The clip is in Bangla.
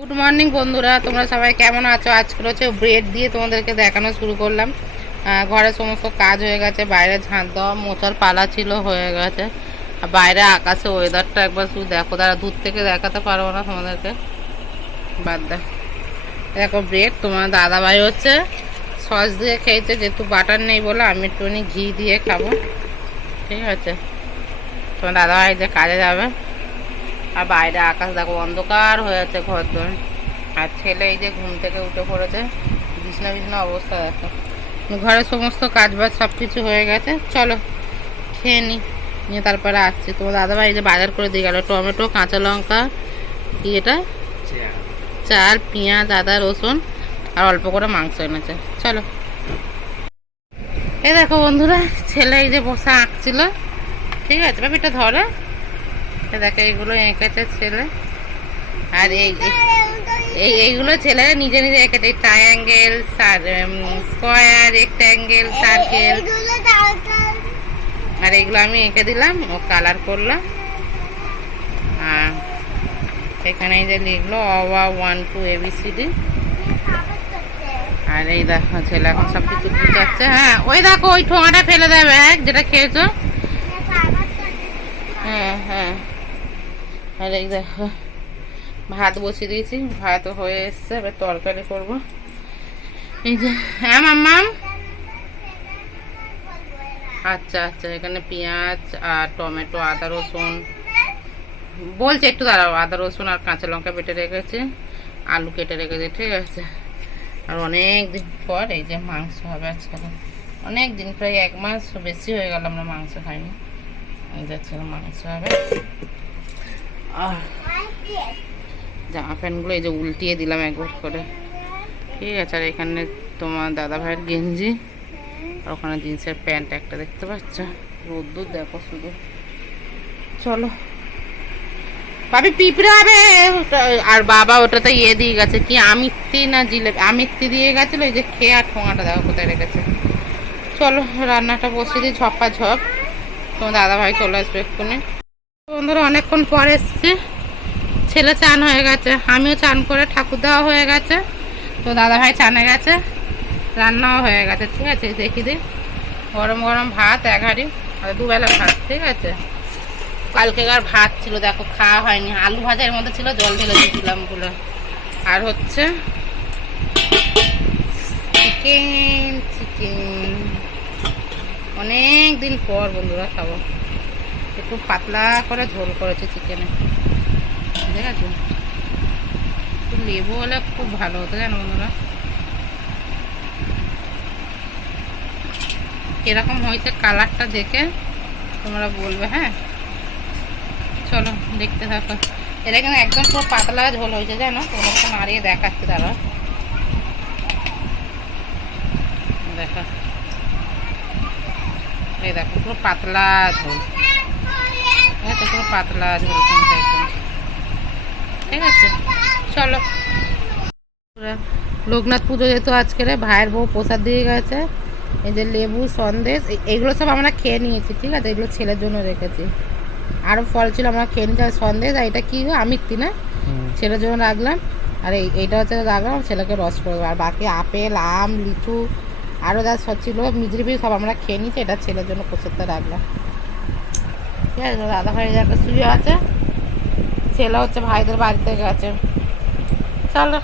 গুড মর্নিং বন্ধুরা, তোমরা সবাই কেমন আছো? আজকে হচ্ছে ব্রেড দিয়ে তোমাদেরকে দেখানো শুরু করলাম। ঘরে সমস্ত কাজ হয়ে গেছে, বাইরে ঝাঁট দেওয়া মোচার পালা ছিল, হয়ে গেছে। আর বাইরে আকাশে ওয়েদারটা একবার শুধু দেখো, তারা দূর থেকে দেখাতে পারবো না তোমাদেরকে, বাদ দা। দেখো ব্রেড, তোমার দাদাভাই হচ্ছে সস দিয়ে খেয়েছে, যেহেতু বাটার নেই বলে আমি একটুখানি ঘি দিয়ে খাবো, ঠিক আছে। তোমার দাদাভাই যে কাজে যাবে। আর বাইরে আকাশ দেখো, অন্ধকার হয়ে আছে ঘর দোর। আর ছেলে এই যে ঘুম থেকে উঠে পড়েছে, বিছনা বিছনা অবস্থা দেখো। ঘরের সমস্ত কাজবাজ সব কিছু হয়ে গেছে, চলো খেয়ে নিয়ে তারপরে আসছি। তোমার দাদাভাই এই যে বাজার করে দিয়ে গেল, টমেটো, কাঁচা লঙ্কা, কি এটা, চাল, পেঁয়াজ, আদা, রসুন আর অল্প করে মাংস এনেছে। চলো, এই দেখো বন্ধুরা, ছেলে এই যে বসে আঁকছিল, ঠিক আছে। বাবিটা ধরে দেখো, এইগুলো এঁকেছে ছেলে। আর এইগুলো ছেলে নিজে নিজে এঁকেছে, ট্রায়াঙ্গেল, স্কোয়ার, রেক্ট্যাঙ্গেল, সার্কেল। আর এইগুলো আমি এঁকে দিলাম, ও কালার করলো। এখানে এই যে লিখলো অ 1 2 ABCD। আর এই দেখো ছেলে এখন সব কিছু বুঝাচ্ছে। হ্যাঁ, ওই দেখো ওই ঠোঙাটা ফেলে দেবে, যেটা খেয়েছো। হ্যাঁ হ্যাঁ। আর এই দেখো ভাত বসিয়ে দিয়েছি, ভাত হয়ে এসছে, এবার তরকারি করবো। এই যে, হ্যাঁ মাম্মাম, আচ্ছা আচ্ছা। এখানে পেঁয়াজ আর টমেটো, আদা রসুন বলছে, একটু দাঁড়াও, আদা রসুন আর কাঁচা লঙ্কা বেটে রেখেছে, আলু কেটে রেখেছে, ঠিক আছে। আর অনেক দিন পর এই যে মাংস হবে আজকে। অনেক দিন, প্রায় 1 মাস বেশি হয়ে গেল আমরা মাংস খাইনি। এই যাচ্ছে মাংস হবে। জামা প্যান্টগুলো এই যে উল্টিয়ে দিলাম একবার করে, ঠিক আছে। আর এখানে তোমার দাদা ভাইয়ের গেঞ্জি, আর ওখানে জিন্সের প্যান্ট একটা দেখতে পাচ্ছ। রোদ্দুর দেখো শুধু। চলো, ভাবি পিঁপড়ে হবে। আর বাবা ওটাতে ইয়ে দিয়ে গেছে, কি আমিত্তি না জিলেপি, আমিত্তি দিয়ে গেছিলো, এই যে খেয়ে। আর ঠোঙাটা দেখো কোথায় রেখেছে। চলো রান্নাটা বসিয়ে দিই ঝপা ঝপ, তোমার দাদা ভাই চলে আসবে এক্ষুনি। বন্ধুরা অনেকক্ষণ পর এসছে, ছেলে চান হয়ে গেছে, আমিও চান করে ঠাকুর দেওয়া হয়ে গেছে, তো দাদা ভাই চানে গেছে, রান্নাও হয়ে গেছে, ঠিক আছে। দেখি দিই, গরম গরম ভাত 1 হাঁড়ি, আর 2 বেলা ভাত, ঠিক আছে। কালকেকার ভাত ছিল দেখো, খাওয়া হয়নি, আলু ভাজার মধ্যে ছিল, জল ঢেলে দিয়েছিলাম গুলো। আর হচ্ছে চিকেন, চিকেন অনেক দিন পর বন্ধুরা খাবো। একটু পাতলা করে ঝোল করেছে চিকেনে, ঠিক আছে। একটু লেবু হলে খুব ভালো হতো জানো বন্ধুরা। কিরকম হয়েছে কালারটা দেখে তোমরা বলবে, হ্যাঁ। চলো দেখতে থাকো। এটা কিন্তু একদম পুরো পাতলা ঝোল হয়েছে জানো, তোমাকে নাড়িয়ে দেখাচ্ছে তারা, দেখো। এই দেখো পুরো পাতলা ঝোল, পুরো পাতলা ঝোল কিন্তু একদম, ঠিক আছে। চলো, লোকনাথ পুজো যেহেতু আজকের, ভাইয়ের বউ প্রসাদ দিয়ে গেছে। এই যে লেবু, সন্দেশ, এইগুলো সব আমরা খেয়ে নিয়েছি, ঠিক আছে। এগুলো ছেলের জন্য রেখেছি, আরও ফল ছিল আমরা খেয়ে নিতে। সন্দেশ, আর এটা কি আমিত্তি না, ছেলের জন্য রাখলাম। আর এইটা হচ্ছে রাখলাম ছেলেকে রস করে দেবো। আর বাকি আপেল, আম, লিচু আরও যা সব ছিল মিজরিবি সব আমরা খেয়ে নিয়েছি, এটা ছেলের জন্য প্রসাদটা রাখলাম, ঠিক আছে। দাদা ভাই একটা শুয়ে আছে, ছেলে হচ্ছে ভাইদের বাড়িতে গেছে। চলো।